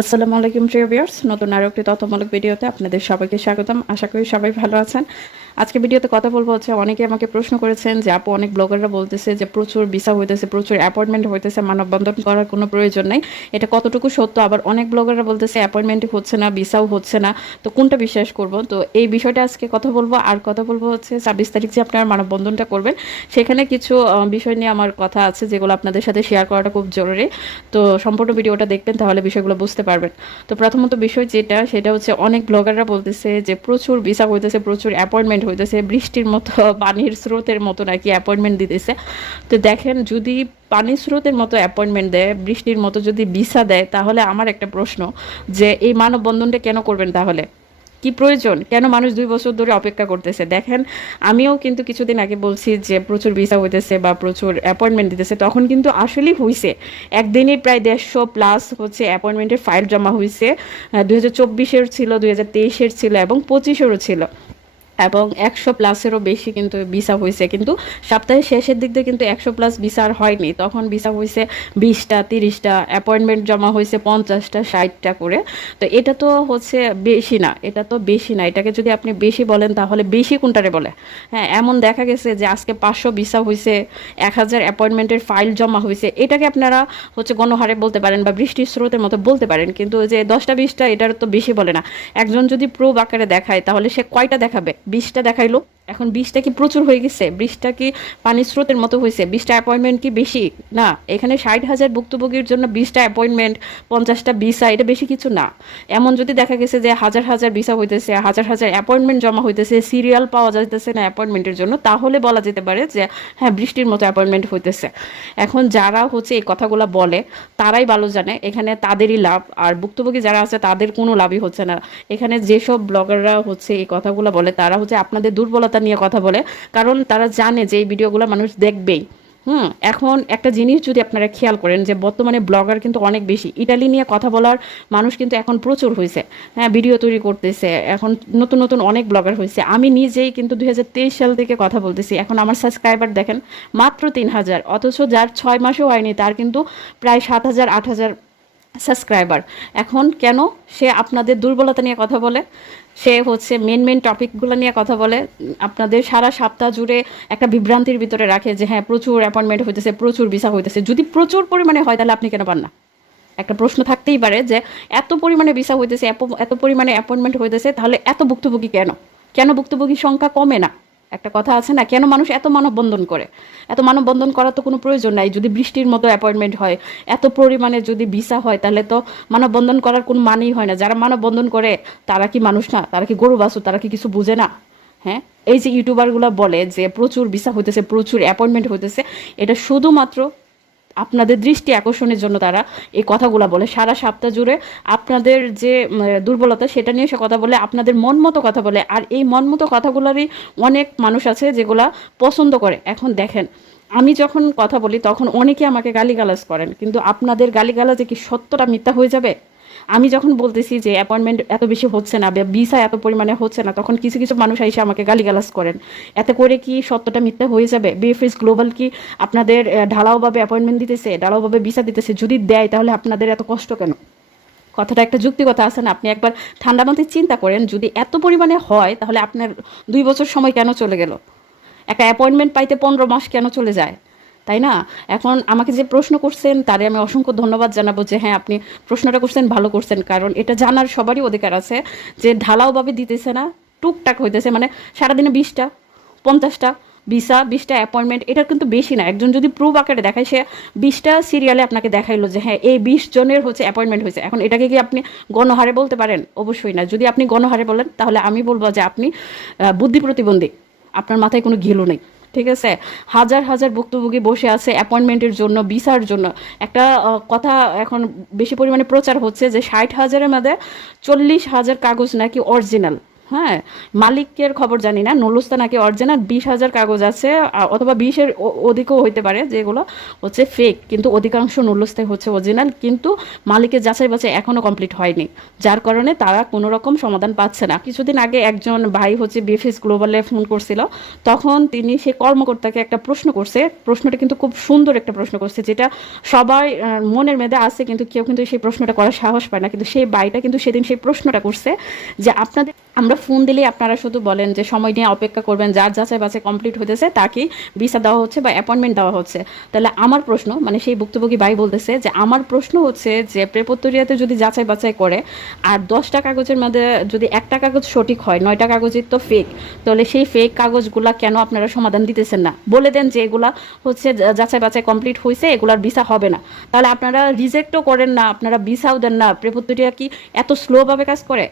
আসসালামু আলাইকুম, প্রিয় ভিউয়ার্স। নতুন আরও একটি তথ্যমূলক ভিডিওতে আপনাদের সবাইকে স্বাগতম। আশা করি সবাই ভালো আছেন। আজকে ভিডিওতে কথা বলব হচ্ছে অনেকে আমাকে প্রশ্ন করেছেন যে, আপু, অনেক ব্লগাররা বলতেছে যে, প্রচুর ভিসা হইতেছে, প্রচুর অ্যাপয়েন্টমেন্ট হইতেছে, মানববন্ধন করার কোনো প্রয়োজন নেই। এটা কতটুকু সত্য? আবার অনেক ব্লগাররা বলতেছে অ্যাপয়েন্টমেন্ট হচ্ছে না, ভিসাও হচ্ছে না। তো কোনটা বিশ্বাস করব? তো এই বিষয়টা আজকে কথা বলব। আর কথা বলব হচ্ছে, ছাব্বিশ তারিখ যে আপনারা মানববন্ধনটা করবেন, সেখানে কিছু বিষয় নিয়ে আমার কথা আছে, যেগুলো আপনাদের সাথে শেয়ার করাটা খুব জরুরি। তো সম্পূর্ণ ভিডিওটা দেখবেন, তাহলে বিষয়গুলো বুঝতে পারবেন। তো প্রথমত বিষয় যেটা, সেটা হচ্ছে অনেক ব্লগাররা বলতেছে যে প্রচুর ভিসা হইতেছে, প্রচুর অ্যাপয়েন্টমেন্ট হইতেছে, বৃষ্টির মতো, পানির স্রোতের মতো নাকি অ্যাপয়েন্টমেন্ট দিতেছে। তো দেখেন, যদি পানির স্রোতের মতো অ্যাপয়েন্টমেন্ট দেয়, বৃষ্টির মতো যদি ভিসা দেয়, তাহলে আমার একটা প্রশ্ন যে এই মানববন্ধনটা কেন করবেন তাহলে? কি প্রয়োজন? কেন মানুষ দুই বছর ধরে অপেক্ষা করতেছে? দেখেন, আমিও কিন্তু কিছুদিন আগে বলছি যে প্রচুর ভিসা হইতেছে বা প্রচুর অ্যাপয়েন্টমেন্ট দিতেছে, তখন কিন্তু আসলেই হইছে। একদিনে প্রায় দেড়শো প্লাস হচ্ছে অ্যাপয়েন্টমেন্টের ফাইল জমা হয়েছে দুই হাজার চব্বিশের ছিল, দুই হাজার তেইশের ছিল এবং পঁচিশেরও ছিল। এবং একশো প্লাসেরও বেশি কিন্তু ভিসা হয়েছে। কিন্তু সপ্তাহের শেষের দিক দিয়ে কিন্তু একশো প্লাস ভিসা আর হয়নি। তখন ভিসা হয়েছে বিশটা, তিরিশটা অ্যাপয়েন্টমেন্ট জমা হয়েছে পঞ্চাশটা, ষাটটা করে। তো এটা তো হচ্ছে বেশি না, এটা তো বেশি না। এটাকে যদি আপনি বেশি বলেন তাহলে বেশি কোনটারে বলে? হ্যাঁ এমন দেখা গেছে যে আজকে পাঁচশো ভিসা হয়েছে, এক হাজার অ্যাপয়েন্টমেন্টের ফাইল জমা হয়েছে। এটাকে আপনারা হচ্ছে গণহারে বলতে পারেন বা বৃষ্টির স্রোতের মতো বলতে পারেন। কিন্তু যে দশটা, বিশটা, এটার তো বেশি বলে না। একজন যদি প্রোব আকারে দেখায় তাহলে সে কয়টা দেখাবে? বিশটা দেখাইলো। এখন বিশটা কি প্রচুর হয়ে গেছে? বিশটা কি পানির স্রোতের মতো হয়েছে? বিশটা অ্যাপয়েন্টমেন্ট কি বেশি? না, এখানে ষাট হাজার ভুক্তভোগীর জন্য বিশটা অ্যাপয়েন্টমেন্ট পঞ্চাশটা ভিসা, এটা বেশি কিছু না। এমন যদি দেখা গেছে যে হাজার হাজার ভিসা হইতেছে, হাজার হাজার অ্যাপয়েন্টমেন্ট জমা হইতেছে সিরিয়াল পাওয়া যাইতেছে না অ্যাপয়েন্টমেন্টের জন্য, তাহলে বলা যেতে পারে যে হ্যাঁ বৃষ্টির মতো অ্যাপয়েন্টমেন্ট হইতেছে। এখন যারা হচ্ছে এই কথাগুলো বলে, তারাই ভালো জানে, এখানে তাদেরই লাভ। আর ভুক্তভোগী যারা আছে, তাদের কোনো লাভই হচ্ছে না। এখানে যেসব ব্লগাররা হচ্ছে এই কথাগুলো বলে, তারা হচ্ছে আপনাদের দুর্বলতা নিয়ে কথা বলে, কারণ তারা জানে যে এই ভিডিওগুলো মানুষ দেখবেই। হুম, এখন একটা জিনিস যদি আপনারা খেয়াল করেন যে বর্তমানে ব্লগার কিন্তু অনেক বেশি। ইটালি নিয়ে কথা বলার মানুষ কিন্তু এখন প্রচুর হয়েছে হ্যাঁ ভিডিও তৈরি করতেছে, এখন নতুন নতুন অনেক ব্লগার হয়েছে আমি নিজেই কিন্তু দুই হাজার তেইশ সাল থেকে কথা বলতেছি, এখন আমার সাবস্ক্রাইবার দেখেন, মাত্র তিন হাজার, অথচ যার ছয় মাসও হয়নি, তার কিন্তু প্রায় সাত হাজার, আট হাজার সাবস্ক্রাইবার এখন কেন সে আপনাদের দুর্বলতা নিয়ে কথা বলে? সে হচ্ছে মেন মেন টপিকগুলো নিয়ে কথা বলে। আপনাদের সারা সপ্তাহ জুড়ে একটা বিভ্রান্তির ভিতরে রাখে যে হ্যাঁ প্রচুর অ্যাপয়েন্টমেন্ট হইতেছে, প্রচুর ভিসা হইতেছে। যদি প্রচুর পরিমাণে হয়, তাহলে আপনি কেন পান না? একটা প্রশ্ন থাকতেই পারে যে, এত পরিমাণে ভিসা হইতেছে, এত- পরিমাণে অ্যাপয়েন্টমেন্ট হইতেছে, তাহলে এত ভুক্তভোগী কেন? কেন ভুক্তভোগীর সংখ্যা কমে না? একটা কথা আছে না, কেন মানুষ এত মানববন্ধন করে? এত মানববন্ধন করার তো কোনো প্রয়োজন নাই। যদি বৃষ্টির মতো অ্যাপয়েন্টমেন্ট হয়, এত পরিমাণে যদি ভিসা হয়, তাহলে তো মানববন্ধন করার কোনো মানেই হয় না। যারা মানববন্ধন করে, তারা কি মানুষ না? তারা কি গরু বাসু তারা কি কিছু বুঝে না? হ্যাঁ? এই যে ইউটিউবারগুলো বলে যে প্রচুর ভিসা হইতেছে, প্রচুর অ্যাপয়েন্টমেন্ট হইতেছে, এটা শুধুমাত্র আপনাদের দৃষ্টি আকর্ষণের জন্য তারা এই কথাগুলো বলে। সারা সপ্তাহ জুড়ে আপনাদের যে দুর্বলতা, সেটা নিয়ে সে কথা বলে, আপনাদের মন মতো কথা বলে। আর এই মন মতো কথাগুলোরই অনেক মানুষ আছে যেগুলা পছন্দ করে। এখন দেখেন, আমি যখন কথা বলি, তখন অনেকে আমাকে গালিগালাজ করেন। কিন্তু আপনাদের গালিগালাজে কি সত্যটা মিথ্যা হয়ে যাবে? আমি যখন বলতেছি যে অ্যাপয়েন্টমেন্ট এত বেশি হচ্ছে না বা ভিসা এত পরিমাণে হচ্ছে না, তখন কিছু কিছু মানুষ এসে আমাকে গালিগালাজ করেন। এতে করে কি সত্যটা মিথ্যা হয়ে যাবে? বিএফএস গ্লোবাল কি আপনাদের ঢালাওভাবে অ্যাপয়েন্টমেন্ট দিতেছে, ঢালাওভাবে ভিসা দিতেছে, যদি দেয় তাহলে আপনাদের এত কষ্ট কেন? কথাটা একটা যুক্তিকতা আছে না? আপনি একবার ঠান্ডা মাথায় চিন্তা করেন, যদি এত পরিমাণে হয় তাহলে আপনার দুই বছর সময় কেন চলে গেল? একটা অ্যাপয়েন্টমেন্ট পাইতে পনেরো মাস কেন চলে যায়? তাই না? এখন আমাকে যে প্রশ্ন করছেন, তারে আমি অসংখ্য ধন্যবাদ জানাব যে হ্যাঁ আপনি প্রশ্নটা করছেন, ভালো করছেন। কারণ এটা জানার সবারই অধিকার আছে যে ঢালাওভাবে দিতেছে না, টুকটাক হইতেছে। মানে সারাদিনে বিশটা, পঞ্চাশটা ভিসা বিশটা অ্যাপয়েন্টমেন্ট এটা কিন্তু বেশি না। একজন যদি প্রুভ আকারে দেখায়, সে বিশটা সিরিয়ালে আপনাকে দেখাইলো যে হ্যাঁ এই বিশ জনের হচ্ছে অ্যাপয়েন্টমেন্ট হয়েছে। এখন এটাকে কি আপনি গণহারে বলতে পারেন? অবশ্যই না। যদি আপনি গণহারে বলেন, তাহলে আমি বলব যে, আপনি বুদ্ধি প্রতিবন্ধী আপনার মাথায় কোনো ঘিলু নেই। ঠিক আছে? হাজার হাজার ভুক্তভোগী বসে আছে অ্যাপয়েন্টমেন্টের জন্য, ভিসার জন্য। একটা কথা এখন বেশি পরিমাণে প্রচার হচ্ছে যে ষাট হাজারের মধ্যে চল্লিশ হাজার কাগজ নাকি অরিজিনাল হ্যাঁ মালিকের খবর জানি না। নুলুস্তা নাকি অরিজিনাল বিশ হাজার কাগজ আছে অথবা বিশের অধিকও হইতে পারে, যেগুলো হচ্ছে ফেক কিন্তু অধিকাংশ নুলুস্তাই হচ্ছে অরিজিনাল কিন্তু মালিকের যাচাই বাছাই এখনও কমপ্লিট হয়নি। যার কারণে তারা কোনো রকম সমাধান পাচ্ছে না। কিছুদিন আগে একজন ভাই হচ্ছে বিএফএস গ্লোবালে ফোন করছিল। তখন তিনি সেই কর্মকর্তাকে একটা প্রশ্ন করছে। প্রশ্নটা কিন্তু খুব সুন্দর একটা প্রশ্ন করছে, যেটা সবাই মনের মেধে আছে, কিন্তু কেউ কিন্তু সেই প্রশ্নটা করার সাহস পায় না। কিন্তু সেই ভাইটা কিন্তু সেদিন সেই প্রশ্নটা করছে যে আপনাদের আমরা ফোন দিলেই আপনারা শুধু বলেন যে সময় নিয়ে অপেক্ষা করবেন, যার যাচাই বাছাই কমপ্লিট হতেছে তাকে ভিসা দেওয়া হচ্ছে বা অ্যাপয়েন্টমেন্ট দেওয়া হচ্ছে? তাহলে আমার প্রশ্ন মানে সেই ভুক্তভোগী ভাই বলতেছে যে আমার প্রশ্ন হচ্ছে যে প্রেপত্তরিয়াতে যদি যাচাই বাছাই করে আর দশটা কাগজের মধ্যে যদি একটা কাগজ সঠিক হয়, নয়টা কাগজের তো ফেক তাহলে সেই ফেক কাগজগুলা কেন আপনারা সমাধান দিতেছেন না? বলে দেন যে এগুলা হচ্ছে যাচাই বাছাই কমপ্লিট হয়েছে এগুলার ভিসা হবে না। তাহলে আপনারা রিজেক্টও করেন না, আপনারা ভিসাও দেন না। প্রেপত্তরিয়া কি এত স্লোভাবে কাজ করে?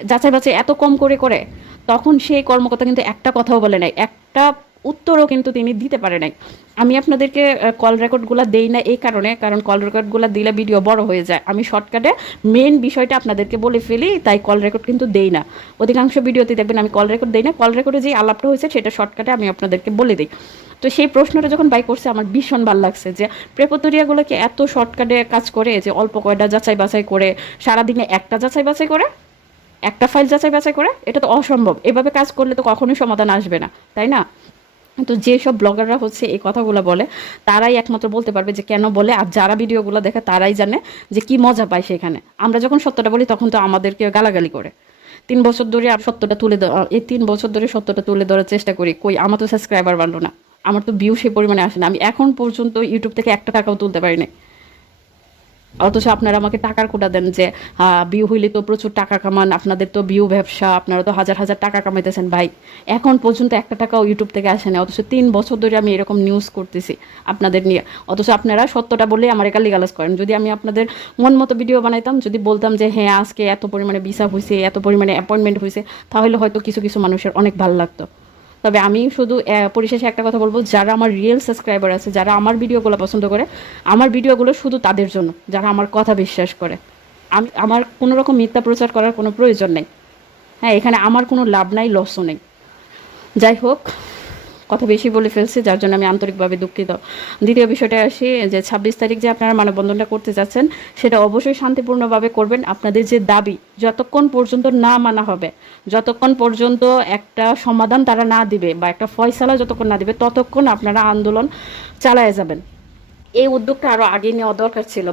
যাচাই বাছাই এত কম করে করে, তখন সেই কর্মকর্তা কিন্তু একটা কথাও বলে নাই। একটা উত্তরও কিন্তু তিনি দিতে পারে নাই। আমি আপনাদেরকে কল রেকর্ডগুলো দেই না এই কারণে, কারণ কল রেকর্ডগুলো দিলে ভিডিও বড় হয়ে যায়। আমি শর্টকাটে মেন বিষয়টা আপনাদেরকে বলে ফেলি, তাই কল রেকর্ড কিন্তু দেই না। অধিকাংশ ভিডিওতে দেখবেন আমি কল রেকর্ড দেই না। কল রেকর্ডে যে আলাপটা হয়েছে, সেটা শর্টকাটে আমি আপনাদেরকে বলে দিই। তো সেই প্রশ্নটা যখন বাই করছে, আমার ভীষণ ভালো লাগছে যে প্রেপতরিয়াগুলোকে এত শর্টকাটে কাজ করে যে, অল্প কয়টা যাচাই বাছাই করে, সারাদিনে একটা যাচাই বাছাই করে একটা ফাইল যাচাই বাছাই করে, এটা তো অসম্ভব। এভাবে কাজ করলে তো কখনোই সমাধান আসবে না, তাই না? তো যেসব ব্লগাররা হচ্ছে এই কথাগুলো বলে, তারাই একমাত্র বলতে পারবে যে কেন বলে, আর যারা ভিডিওগুলো দেখে তারাই জানে যে কি মজা পায় সেখানে। আমরা যখন সত্যটা বলি, তখন তো আমাদেরকে গালাগালি করে। তিন বছর ধরে আর সত্যটা তুলে এই তিন বছর ধরে সত্যটা তুলে ধরার চেষ্টা করি, কই আমার তো সাবস্ক্রাইবার বাড়লো না। আমার তো ভিউ সেই পরিমাণে আসে না। আমি এখন পর্যন্ত ইউটিউব থেকে একটা টাকাও তুলতে পারিনি অথচ আপনারা আমাকে টাকার কোটা দেন যে বিউ হইলে তো প্রচুর টাকা কামান, আপনাদের তো বিউ ব্যবসা, আপনারা তো হাজার হাজার টাকা কামাইতেছেন ভাই। এখন পর্যন্ত একটা টাকাও ইউটিউব থেকে আসে না অথচ তিন বছর ধরে আমি এরকম নিউজ করতেছি আপনাদের নিয়ে। অথচ আপনারা সত্যটা বলে আমার একালি গালাজ করেন। যদি আমি আপনাদের মন মতো ভিডিও বানাইতাম, যদি বলতাম যে হ্যাঁ আজকে এত পরিমাণে ভিসা হয়েছে এত পরিমাণে অ্যাপয়েন্টমেন্ট হয়েছে তাহলে হয়তো কিছু কিছু মানুষের অনেক ভালো লাগতো। তবে আমি শুধু পরিশেষে একটা কথা বলব, যারা আমার রিয়েল সাবস্ক্রাইবার আছে, যারা আমার ভিডিওগুলো পছন্দ করে, আমার ভিডিওগুলো শুধু তাদের জন্য, যারা আমার কথা বিশ্বাস করে। আমি, আমার কোনো রকম মিথ্যা প্রচার করার কোনো প্রয়োজন নেই। হ্যাঁ এখানে আমার কোনো লাভ নাই লসও নেই। যাই হোক কথা বেশি বলে ফেলছি, যার জন্য আমি আন্তরিকভাবে দুঃখিত। দ্বিতীয় বিষয়টা আসি, যে ছাব্বিশ তারিখ যে আপনারা মানববন্ধনটা করতে যাচ্ছেন, সেটা অবশ্যই শান্তিপূর্ণভাবে করবেন। আপনাদের যে দাবি, যতক্ষণ পর্যন্ত না মানা হবে, যতক্ষণ পর্যন্ত একটা সমাধান তারা না দিবে বা একটা ফয়সালা যতক্ষণ না দিবে, ততক্ষণ আপনারা আন্দোলন চালায় যাবেন। এই উদ্যোগটা আরও আগে নেওয়া দরকার ছিল।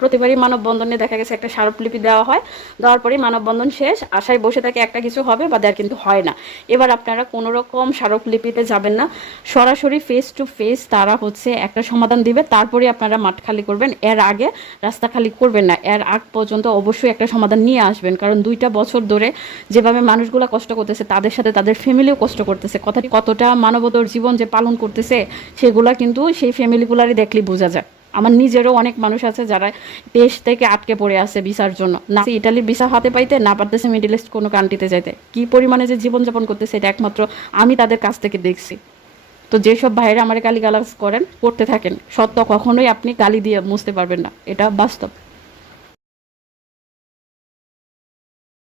প্রতিবারই মানববন্ধনে দেখা গেছে একটা স্মারকলিপি দেওয়া হয়। দেওয়ার পরেই মানববন্ধন শেষ, আশায় বসে থাকে একটা কিছু হবে বা দেয়ার কিন্তু হয় না। এবার আপনারা কোনো রকম স্মারকলিপিতে যাবেন না। সরাসরি ফেস টু ফেস তারা হচ্ছে একটা সমাধান দিবে। তারপরে আপনারা মাঠ খালি করবেন। এর আগে রাস্তা খালি করবেন না। এর আগ পর্যন্ত অবশ্যই একটা সমাধান নিয়ে আসবেন। কারণ দুইটা বছর ধরে যেভাবে মানুষগুলো কষ্ট করতেছে, তাদের সাথে তাদের ফ্যামিলিও কষ্ট করতেছে। কথাটি কতটা মানবতর জীবন যে পালন করতেছে, সেগুলা কিন্তু সেই ফ্যামিলিগুলারই দেখলেই বোঝা যায়। আমার নিজেরও অনেক মানুষ আছে যারা দেশ থেকে আটকে পড়ে আছে ভিসার জন্য। না ইটালির ভিসা হাতে পাইতে, না পারতেছে মিডিল ইস্ট কোনো কান্ট্রিতে যাইতে। কি পরিমাণে যে জীবনযাপন করতেছে এটা একমাত্র আমি তাদের কাছ থেকে দেখছি। তো যেসব ভাইয়েরা আমার গালি গালাজ করেন, করতে থাকেন, সত্য কখনোই আপনি গালি দিয়ে মুছতে পারবেন না। এটা বাস্তব।